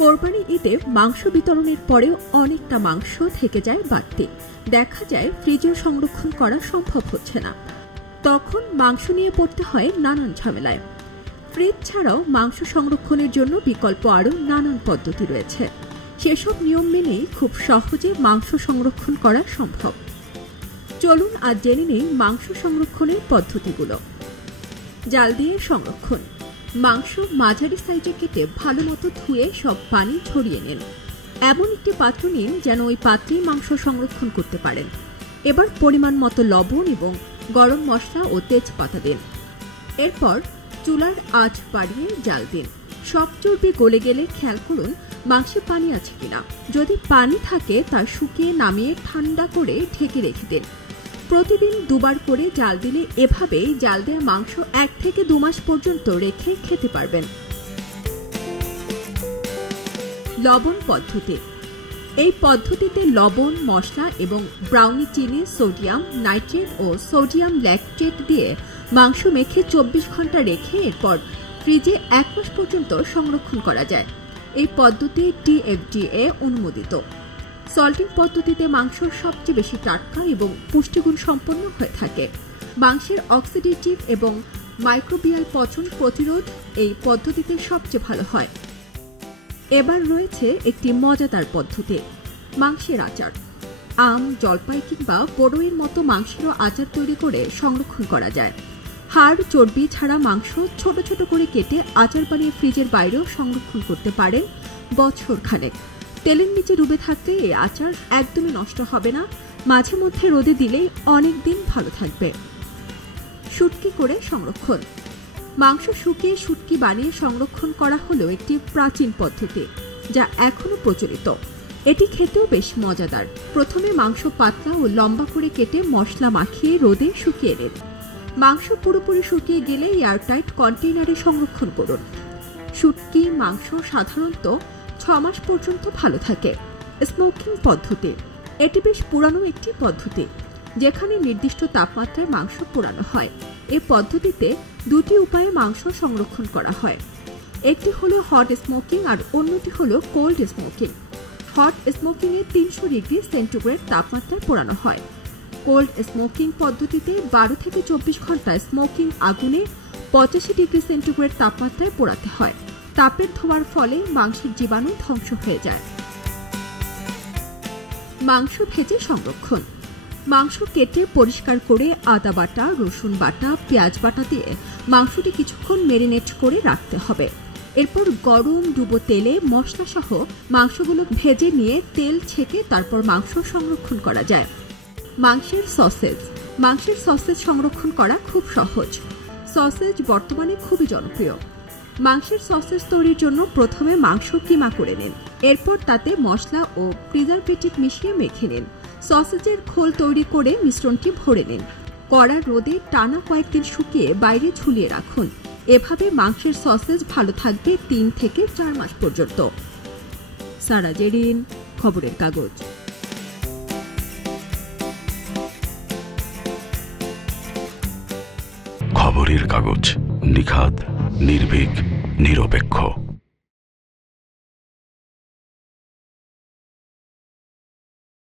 কোরবানি ঈদে মাংস বিতরণের পরেও অনেকটা মাংস থেকে যায় বাড়তি। দেখা যায় ফ্রিজে সংরক্ষণ করা সম্ভব হচ্ছে না। তখন মাংস নিয়ে পড়তে হয় নানান ঝামেলায়। ফ্রিজ ছাড়াও মাংস সংরক্ষণের জন্য বিকল্প আরও নানান পদ্ধতি রয়েছে। সেসব নিয়ম মেনেই খুব সহজে মাংস সংরক্ষণ করা সম্ভব। চলুন আজ জেনে নেই মাংস সংরক্ষণের পদ্ধতিগুলো। জাল দিয়ে সংরক্ষণ। মাংস মাঝারি সাইজে কেটে ভালো মতো ধুয়ে সব পানি ঝরিয়ে নিন। এমন একটি পাত্র নিন যেন ওই পাত্রেই মাংস সংরক্ষণ করতে পারেন। এবার পরিমাণ মতো লবণ এবং গরম মশলা ও তেজপাতা দিন। এরপর চুলার আঁচ বাড়িয়ে জাল দিন। সব চর্বি গলে গেলে খেয়াল করুন মাংসে পানি আছে কিনা। যদি পানি থাকে তা শুকিয়ে নামিয়ে ঠান্ডা করে ঢেকে রেখে দিন। প্রতিদিন দুবার করে জাল দিলে এভাবেই জাল দেওয়া মাংস 1 থেকে 2 মাস পর্যন্ত রেখে খেতে পারবেন। লবণ পদ্ধতি। এই পদ্ধতিতে লবণ, মশলা এবং ব্রাউনি চিনি, সোডিয়াম নাইট্রেট ও সোডিয়াম ল্যাকটেট দিয়ে মাংস মেখে 24 ঘন্টা রেখে এরপর ফ্রিজে 1 মাস পর্যন্ত সংরক্ষণ করা যায়। এই পদ্ধতি TFDA অনুমোদিত। সল্টিং পদ্ধতিতে মাংস সবচেয়ে বেশি টাটকা এবং পুষ্টিগুণ সম্পন্ন হয়ে থাকে। মাংসের অক্সিডেটিভ এবং মাইক্রোবিয়াল পচন প্রতিরোধ এই পদ্ধতিতে সবচেয়ে ভালো হয়। এবার রয়েছে একটি মজাদার পদ্ধতি, মাংসের আচার। আম, জলপাই কিংবা বড়ইয়ের মতো মাংসেরও আচার তৈরি করে সংরক্ষণ করা যায়। হাড়, চর্বি ছাড়া মাংস ছোট ছোট করে কেটে আচার বানিয়ে ফ্রিজের বাইরেও সংরক্ষণ করতে পারেন বছর খানেক। তেলের নিচে ডুবে থাকতে এই আচার একদমই নষ্ট হবে না। মাঝে মধ্যে রোদে দিলেই অনেক দিন ভালো থাকবে। শুটকি করে সংরক্ষণ। মাংস শুকিয়ে শুটকি বানিয়ে সংরক্ষণ করা হলো একটি প্রাচীন পদ্ধতি যা এখনো প্রচলিত। এটি খেতেও বেশ মজাদার। প্রথমে মাংস পাতলা ও লম্বা করে কেটে মশলা মাখিয়ে রোদে শুকিয়ে নিন। মাংস পুরোপুরি শুকিয়ে গেলে এয়ারটাইট কন্টেইনারে সংরক্ষণ করুন। শুটকি মাংস সাধারণত 6 মাস পর্যন্ত ভালো থাকে। স্মোকিং পদ্ধতি। এটি বেশ পুরানো একটি পদ্ধতি যেখানে নির্দিষ্ট তাপমাত্রায় মাংস পোড়ানো হয়। এই পদ্ধতিতে 2টি উপায়ে মাংস সংরক্ষণ করা হয়। একটি হলো হট স্মোকিং আর অন্যটি হলো কোল্ড স্মোকিং। হট স্মোকিং এ 300 ডিগ্রি সেন্টিগ্রেড তাপমাত্রায় পোড়ানো হয়। কোল্ড স্মোকিং পদ্ধতিতে 12 থেকে 24 ঘন্টা স্মোকিং আগুনে 85 ডিগ্রি সেন্টিগ্রেড তাপমাত্রায় পোড়াতে হয়। তাপের ধোঁয়ার ফলে মাংসের জীবাণু ধ্বংস হয়ে যায়। মাংস ভেজে সংরক্ষণ। মাংস কেটে পরিষ্কার করে আদা বাটা, রসুন বাটা, পেঁয়াজ বাটা দিয়ে মাংসটি কিছুক্ষণ ম্যারিনেট করে রাখতে হবে। এরপর গরম ডুবো তেলে মশলা সহ মাংসগুলো ভেজে নিয়ে তেল ছেঁকে তারপর মাংস সংরক্ষণ করা যায়। মাংসের সসেজ। মাংসের সসেজ সংরক্ষণ করা খুব সহজ। সসেজ বর্তমানে খুবই জনপ্রিয়। মাংসের সসেজ তৈরির জন্য প্রথমে মাংস কিমা করে নিন। এরপর তাতে মশলা ও প্রিজারভেটিভ মিশিয়ে মেখে নিন। সসেজের খোল তৈরি করে মিশ্রণটি ভরে নিন। কড়া রোদে টানা কয়েকদিন শুকিয়ে বাইরে ঝুলিয়ে রাখুন। এভাবে মাংসের সসেজ ভালো থাকবে 3 থেকে 4 মাস পর্যন্ত। সারা জেরিন, খবরের কাগজ। খবরের কাগজ, নিখাত, নির্ভীক, নিরপেক্ষ।